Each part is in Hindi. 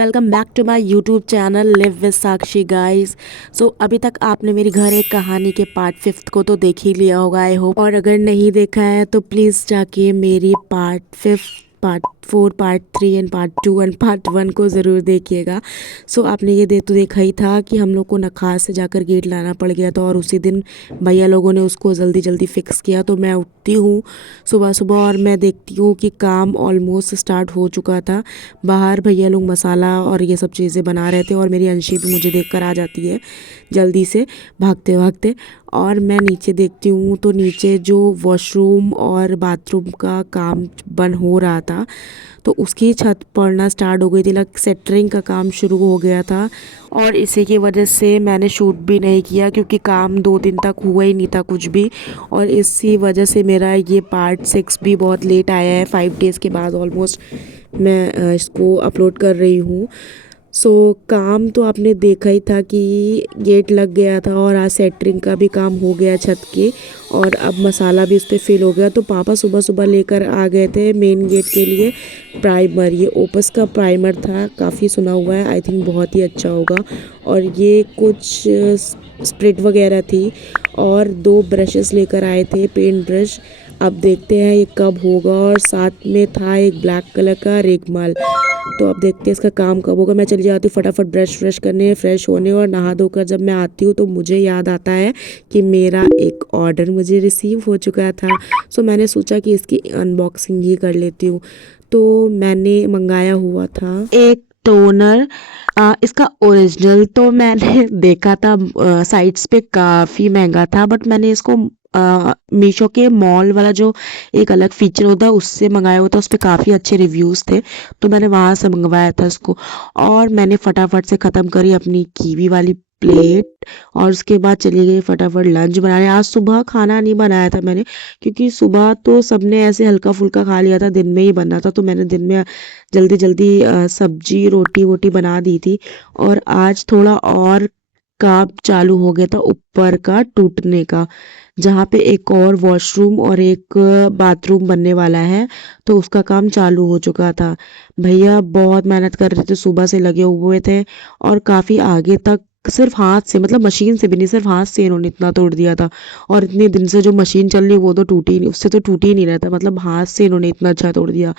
Welcome back to my YouTube channel live with Sakshi guys. So अभी तक आपने मेरी घर एक कहानी के पार्ट 5 को तो देख ही लिया होगा आई होप, और अगर नहीं देखा है तो प्लीज़ जाके मेरी part 5, part 4, part 3 and part 2 and part 1 को ज़रूर देखिएगा। सो आपने ये तो देखा ही था कि हम लोग को नखास से जाकर गेट लाना पड़ गया था, और उसी दिन भैया लोगों ने उसको जल्दी जल्दी फिक्स किया। तो मैं उठती हूँ सुबह सुबह और मैं देखती हूँ कि काम ऑलमोस्ट स्टार्ट हो चुका था। बाहर भैया लोग मसाला और ये सब चीज़ें बना रहे थे, और मेरी अंशी भी मुझे देखकर आ जाती है जल्दी से भागते भागते। और मैं नीचे देखती हूँ तो नीचे जो वॉशरूम और बाथरूम का काम बन हो रहा था तो उसकी छत पड़ना स्टार्ट हो गई थी, लाइक सेटरिंग का काम शुरू हो गया था। और इसी की वजह से मैंने शूट भी नहीं किया क्योंकि काम 2 दिन तक हुआ ही नहीं था कुछ भी। और इसी वजह से मेरा ये पार्ट 6 भी बहुत लेट आया है, 5 डेज़ के बाद ऑलमोस्ट मैं इसको अपलोड कर रही हूँ। सो काम तो आपने देखा ही था कि गेट लग गया था, और आज सेटरिंग का भी काम हो गया छत के, और अब मसाला भी उस पर फिल हो गया। तो पापा सुबह सुबह लेकर आ गए थे मेन गेट के लिए प्राइमर। ये ओपस का प्राइमर था, काफ़ी सुना हुआ है, आई थिंक बहुत ही अच्छा होगा। और ये कुछ स्प्रिट वगैरह थी, और 2 ब्रशेस लेकर आए थे, पेंट ब्रश। अब देखते हैं ये कब होगा। और साथ में था एक ब्लैक कलर का रेगमाल। तो अब देखते हैं इसका काम कब होगा। मैं चली जाती हूँ फटाफट ब्रश व्रश करने, फ्रेश होने, और नहा धोकर जब मैं आती हूँ तो मुझे याद आता है कि मेरा एक ऑर्डर मुझे रिसीव हो चुका था। सो मैंने सोचा कि इसकी अनबॉक्सिंग ही कर लेती हूँ। तो मैंने मंगाया हुआ था एक टोनर। इसका ओरिजिनल तो मैंने देखा था साइट्स पे काफ़ी महंगा था, बट मैंने इसको मीशो के मॉल वाला जो एक अलग फीचर होता है उससे मंगाया हुआ था। उस पर काफ़ी अच्छे रिव्यूज़ थे, तो मैंने वहाँ से मंगवाया था इसको। और मैंने फटाफट से ख़त्म करी अपनी कीवी वाली प्लेट, और उसके बाद चली गई फटाफट लंच बनाने। आज सुबह खाना नहीं बनाया था मैंने, क्योंकि सुबह तो सबने ऐसे हल्का फुल्का खा लिया था, दिन में ही बनना था। तो मैंने दिन में जल्दी जल्दी सब्जी रोटी वोटी बना दी थी। और आज थोड़ा और काम चालू हो गया था ऊपर का टूटने का, जहाँ पे एक और वॉशरूम और एक बाथरूम बनने वाला है, तो उसका काम चालू हो चुका था। भैया बहुत मेहनत कर रहे थे, सुबह से लगे हुए थे, और काफ़ी आगे तक सिर्फ हाथ से, मतलब मशीन से भी नहीं, सिर्फ हाथ से इन्होंने इतना तोड़ दिया था। और इतने दिन से जो मशीन चल रही है वो तो टूटी नहीं, उससे तो टूटी ही नहीं रहता, मतलब हाथ से इन्होंने इतना अच्छा तोड़ दिया,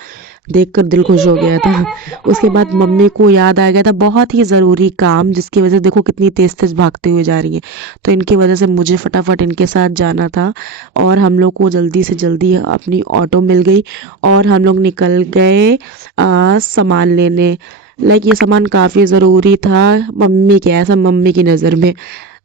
देखकर दिल खुश हो गया था। उसके बाद मम्मी को याद आ गया था बहुत ही ज़रूरी काम, जिसकी वजह से देखो कितनी तेज़ तेज़ भागते हुए जा रही है। तो इनकी वजह से मुझे फटाफट इनके साथ जाना था, और हम लोग को जल्दी से जल्दी अपनी ऑटो मिल गई, और हम लोग निकल गए सामान लेने। लाइक ये सामान काफ़ी ज़रूरी था, मम्मी के ऐसा मम्मी की नज़र में,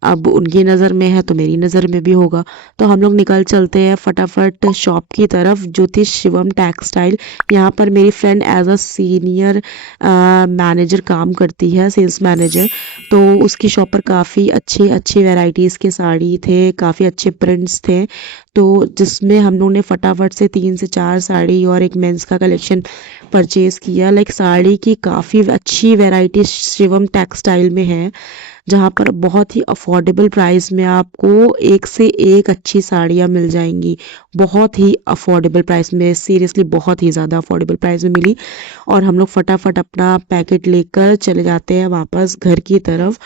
अब उनकी नज़र में है तो मेरी नज़र में भी होगा। तो हम लोग निकल चलते हैं फटाफट शॉप की तरफ, जो थी शिवम टेक्सटाइल। यहाँ पर मेरी friend as a senior manager काम करती है, सेल्स मैनेजर। तो उसकी शॉप पर काफ़ी अच्छी अच्छी वैरायटीज़ के साड़ी थे, काफ़ी अच्छे प्रिंट्स थे। तो जिसमें हम लोग ने फटाफट से 3 से 4 साड़ी और एक मेंस का कलेक्शन परचेज़ किया। लाइक साड़ी की काफ़ी अच्छी वैरायटी शिवम टेक्सटाइल में है, जहाँ पर बहुत ही अफोर्डेबल प्राइस में आपको एक से एक अच्छी साड़ियाँ मिल जाएंगी। बहुत ही अफोर्डेबल प्राइस में, सीरियसली बहुत ही ज़्यादा अफोर्डेबल प्राइस में मिली। और हम लोग फटाफट अपना पैकेट लेकर चले जाते हैं वापस घर की तरफ।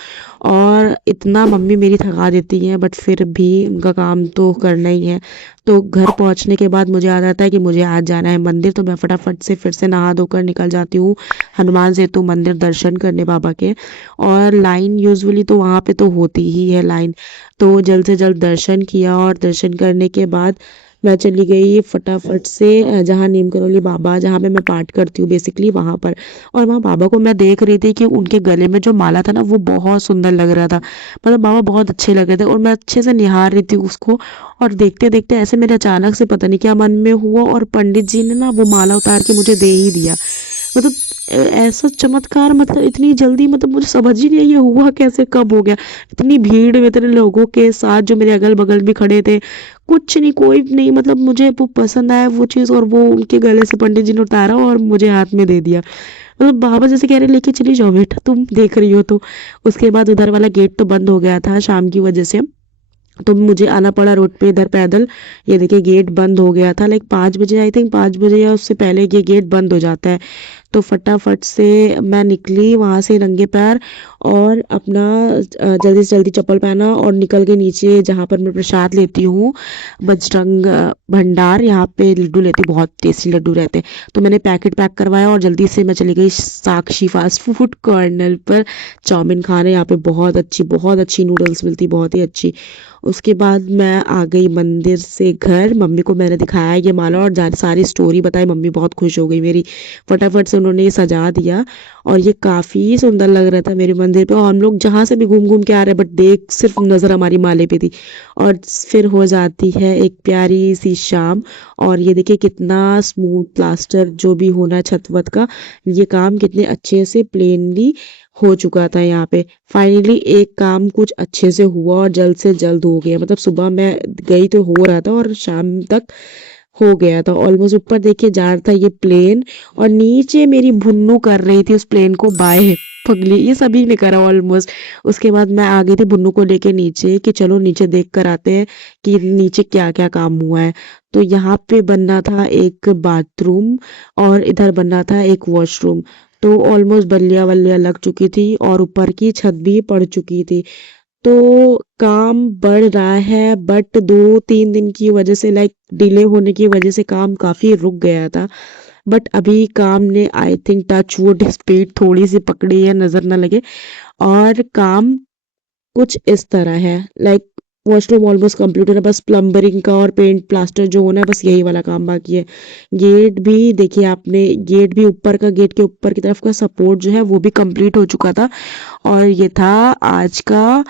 और इतना मम्मी मेरी थका देती हैं, बट फिर भी उनका काम तो करना ही है। तो घर पहुंचने के बाद मुझे याद आता है कि मुझे आज जाना है मंदिर, तो मैं फटाफट से फिर से नहा धोकर निकल जाती हूँ हनुमान सेतु मंदिर दर्शन करने बाबा के। और लाइन यूजुअली तो वहाँ पे तो होती ही है लाइन, तो जल्द से जल्द दर्शन किया, और दर्शन करने के बाद मैं चली गई फटाफट से जहाँ नीम करौली बाबा, जहाँ पे मैं पाठ करती हूँ बेसिकली, वहाँ पर। और वहाँ बाबा को मैं देख रही थी कि उनके गले में जो माला था ना वो बहुत सुंदर लग रहा था, मतलब बाबा बहुत अच्छे लग रहे थे, और मैं अच्छे से निहार रही थी उसको। और देखते देखते ऐसे मेरे अचानक से पता नहीं क्या मन में हुआ, और पंडित जी ने ना वो माला उतार के मुझे दे ही दिया। मतलब ऐसा चमत्कार, मतलब इतनी जल्दी, मतलब मुझे समझ ही नहीं आई ये हुआ कैसे, कब हो गया। इतनी भीड़ में इतने लोगों के साथ जो मेरे अगल बगल भी खड़े थे, कुछ नहीं, कोई नहीं, मतलब मुझे वो पसंद आया वो चीज़, और वो उनके गले से पंडित जी ने उतारा और मुझे हाथ में दे दिया। मतलब बाबा जैसे कह रहे लेके चली जाओ बेटा, तुम देख रही हो तो। उसके बाद उधर वाला गेट तो बंद हो गया था शाम की वजह से, तो मुझे आना पड़ा रोड पे इधर पैदल। ये देखिए गेट बंद हो गया था, लाइक 5 बजे, आई थिंक 5 बजे या उससे पहले ये गेट बंद हो जाता है। तो फटाफट से मैं निकली वहाँ से नंगे पैर और अपना जल्दी से जल्दी चप्पल पहना और निकल के नीचे जहाँ पर मैं प्रसाद लेती हूँ, बजरंग भंडार, यहाँ पे लड्डू लेती, बहुत टेस्टी लड्डू रहते हैं। तो मैंने पैकेट पैक करवाया और जल्दी से मैं चली गई साक्षी फास्ट फूड कॉर्नर पर चाउमीन खाने। यहाँ पे बहुत अच्छी नूडल्स मिलती, बहुत ही अच्छी। उसके बाद मैं आ गई मंदिर से घर, मम्मी को मैंने दिखाया ये माला और सारी स्टोरी बताई, मम्मी बहुत खुश हो गई मेरी। फटाफट से उन्होंने ये सजा दिया और ये काफ़ी सुंदर लग रहा था मेरे मंदिर पे। और हम लोग जहाँ से भी घूम घूम के आ रहे, बट देख सिर्फ नज़र हमारी माले पे थी। और फिर हो जाती है एक प्यारी सी शाम। और ये देखिए कितना स्मूथ प्लास्टर जो भी होना है छत वत का, ये काम कितने अच्छे से प्लेनली हो चुका था यहाँ पे। फाइनली एक काम कुछ अच्छे से हुआ और जल्द से जल्द हो गया। मतलब सुबह मैं गई तो हो रहा था और शाम तक हो गया था ऑलमोस्ट। ऊपर देखिए जा रहा था ये प्लेन और नीचे मेरी भुन्नू कर रही थी उस प्लेन को बाय। पगली, ये सभी ने करा ऑलमोस्ट। उसके बाद मैं आ गई थी भुन्नू को लेके नीचे कि चलो नीचे देख कर आते हैं कि नीचे क्या क्या काम हुआ है। तो यहाँ पे बनना था एक बाथरूम और इधर बनना था एक वॉशरूम। तो ऑलमोस्ट बल्लियाँ वल्लियाँ लग चुकी थी और ऊपर की छत भी पड़ चुकी थी। तो काम बढ़ रहा है बट 2-3 दिन की वजह से, लाइक डिले होने की वजह से काम काफ़ी रुक गया था। बट अभी काम ने I think touch wood speed थोड़ी सी पकड़ी है, नज़र ना लगे। और काम कुछ इस तरह है, लाइक वॉशरूम ऑलमोस्ट कंप्लीट हो रहा है, बस प्लम्बरिंग का और पेंट प्लास्टर जो होना है बस यही वाला काम बाकी है। गेट भी देखिए आपने, गेट भी ऊपर का, गेट के ऊपर की तरफ का सपोर्ट जो है वो भी कंप्लीट हो चुका था। और ये था आज का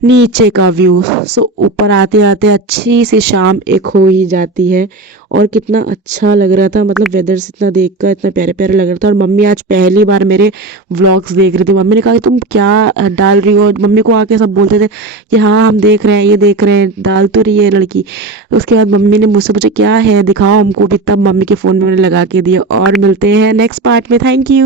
नीचे का व्यू। सो ऊपर आते आते अच्छी सी शाम एक हो ही जाती है। और कितना अच्छा लग रहा था, मतलब वेदर से इतना देख कर इतना प्यारे प्यारे लग रहा था। और मम्मी आज पहली बार मेरे व्लॉग्स देख रही थी। मम्मी ने कहा कि तुम क्या डाल रही हो, मम्मी को आके सब बोलते थे कि हाँ हम देख रहे हैं, ये देख रहे हैं, डाल तो रही है लड़की। उसके बाद मम्मी ने मुझसे पूछा क्या है दिखाओ हमको भी, तब मम्मी के फ़ोन में मैंने लगा के दिया। और मिलते हैं नेक्स्ट पार्ट में। Thank you.